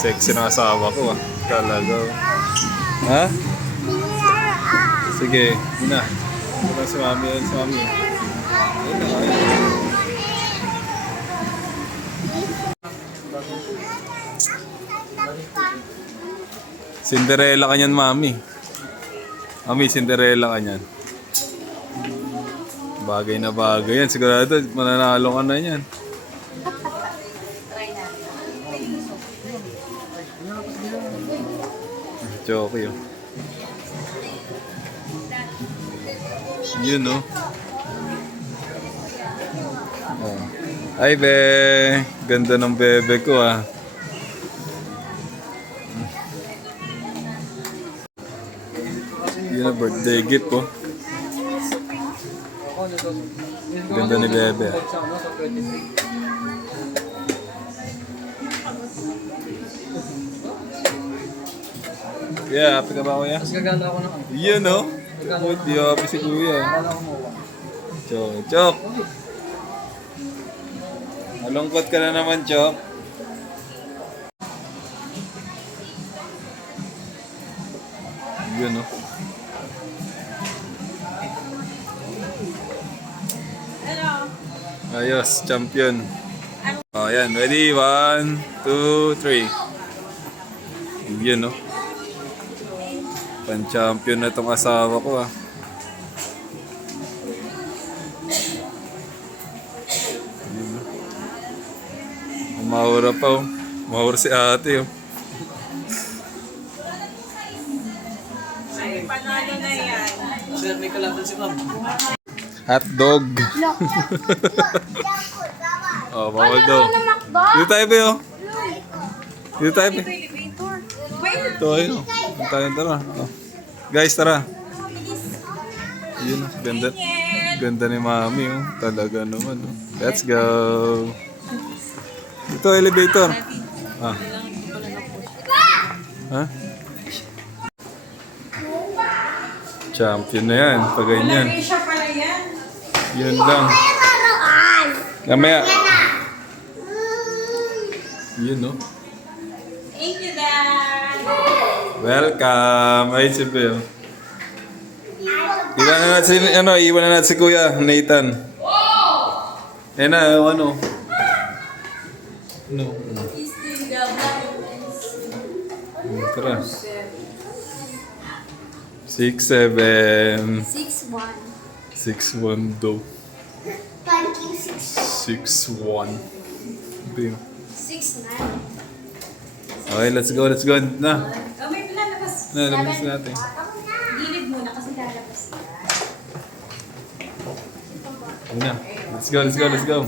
Sexy na asawa ko ah. Talaga. Ha? Sige, yun na. Ito si mami, yun si mami. Ayun na, ayun. Cinderella ka niyan, mami. Mami, Cinderella ka niyan. Bagay na bagay yan. Sigurado, mananalo ka na yan. Joke yun. Yun, no? Oh. Ay, be. Ganda ng bebe ko, ah. Yun na, birthday gift ko. Ganda ni bebe, ah. Yeah, happy ka ba, kuya? Mas gaganda ako ng Yun, no? Di happy si kuya. Chok, Chok. Malungkot ka na naman, Chok. Yun, no? Ayos, champion. Oh, yan. Ready? 1, 2, 3. Yun, no? Pan-champion na itong asawa ko, ah. Umahura pa, oh. Umahura si ate, oh. Ay, panalo na yan. Sir, may kalaban si ma'am. Hotdog. Oh, bawal daw. Dito tayo, be, oh. Dito tayo, be. Ito, ayun, oh. Tayo, tara. Oh. Guys, tara. Yun, oh. Ganda. Ganda ni mami, oh. Talaga naman, oh. Let's go. Ito, elevator. Ah. Ha? Champion na yan, pag ganyan. Malaysia pala yan. Yun lang. Namaya. Yun, no? Thank you, Dad. Welcome. Ay, si Bill. Iwan na natin si Kuya, Nathan. Eh na, ano? No. Tara. 6'7". 6'1". 6'1" daw. 6'1". Bill. 6'9". Okay, let's go, let's go. Na. Oh, may lalabas. Na, labas natin. Gilid muna kasi lalabas na. Yun na. Let's go, let's go, let's go.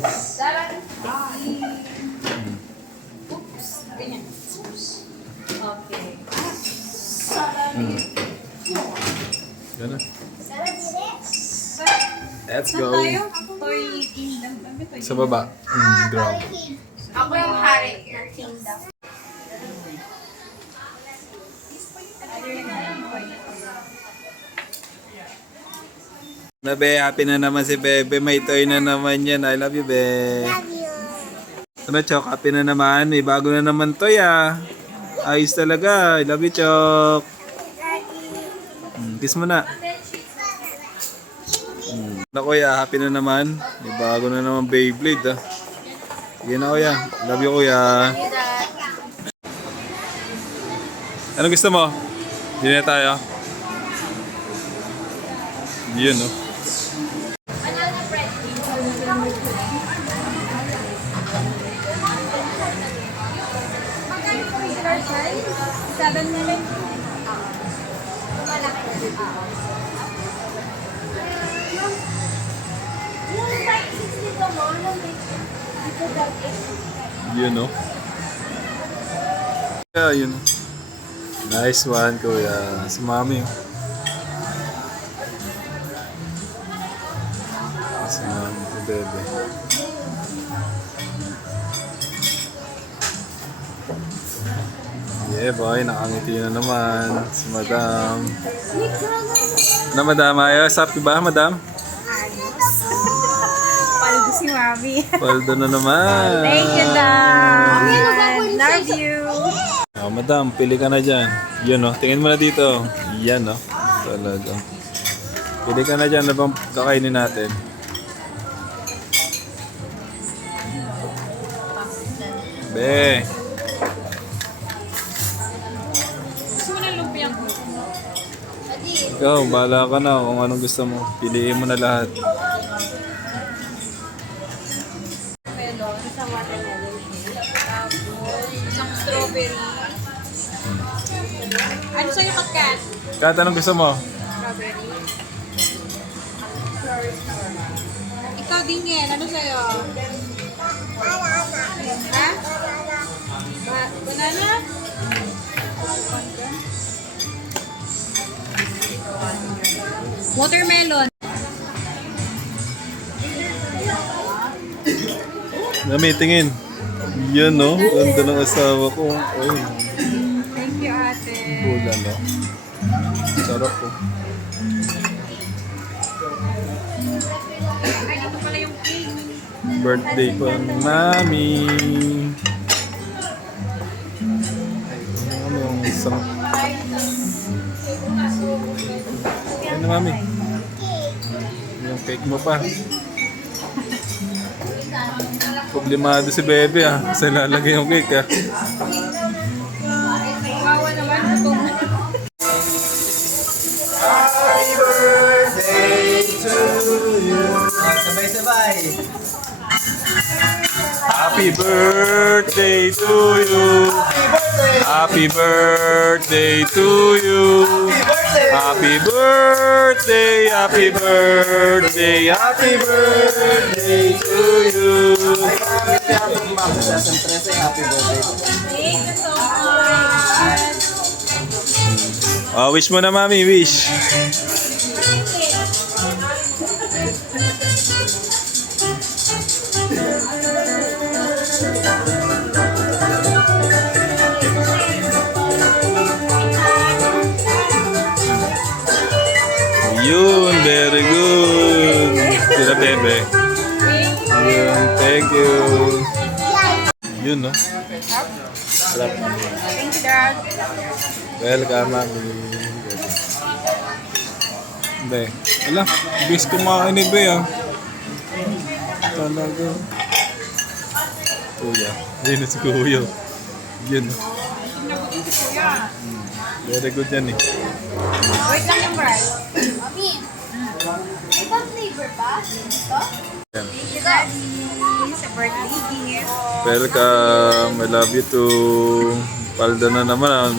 Oops. Ganyan. Okay. Gana. Let's go. Saan tayo? Toy Kingdom. Ano ba ito? Sa baba. Ground. Ako yung hari ng kingdom. Na be, happy na naman si Bebe. May toy na naman yan. I love you, Be. Ano, Chok? Happy na naman. May bago na naman toy, ah. Ayos talaga. I love you, Chok. Kiss mo na. Na, Kuya. Happy na naman. May bago na naman Beyblade, ah. Sige na, Kuya. Love you, Kuya. Ano gusto mo? Hindi na tayo. Yun, no? Banana bread. Yun, no? Yeah, yun. Nice one, Kuya. Si Mami, oh. Si Mami, si Bebe. Yeah, boy. Nakangiti na naman. Si Madam. Na, Madam? Ayos? Happy ba, Madam? Paldo si Mami. Paldo na naman. Thank you, Dad. Love you. Oh, madam, pili ka na dyan. Yun, oh. Tingin mo na dito. Yan, oh. Talaga. Pili ka na dyan. Ano bang kakainin natin? Be. Gusto mo na lumpiang ko? Ikaw, bahala ka na kung anong gusto mo. Piliin mo na lahat. Melon, isang watermelon cake, tapos isang strawberry. Ano sa'yo, Patkat? Kat, anong gusto mo? Strawberry. Ikaw din yan. Ano sa'yo? Ha? Banana? Watermelon. Nami, tingin. Yan, no? Ganda ng asawa ko. Ay, Thank you, ate. bula, no? Sarap po. Ay, ito pala yung cake. Birthday ko ang mami. Ano yung sarap? Ano, mami? Yung cake mo pa. Problemado si Bebe, ah. Kasi lalagay yung cake, ah. Kawawa naman ito. Sabay-sabay. Happy birthday to you. Happy birthday to you. Happy birthday, happy birthday, happy birthday to you. Happy birthday. Thank you so much. Wish mo na, mami, wish. Yun, very good. Sila, Bebe. Yun, thank you. Yun, no? Sarap, mami. Thank you, Dad. Welcome, mami. Hindi. Wala, bis kumain ni Be, ah. Talaga. Kuya. Ayun na si Kuya. Yun. Nabutin si Kuya. Very good yan, eh. Wait lang yung rice. Mami, may bang flavor pa? Ito? Yan. Thank you, Daddy. Sa birthday gift. Welcome. I love you too. Palda na naman.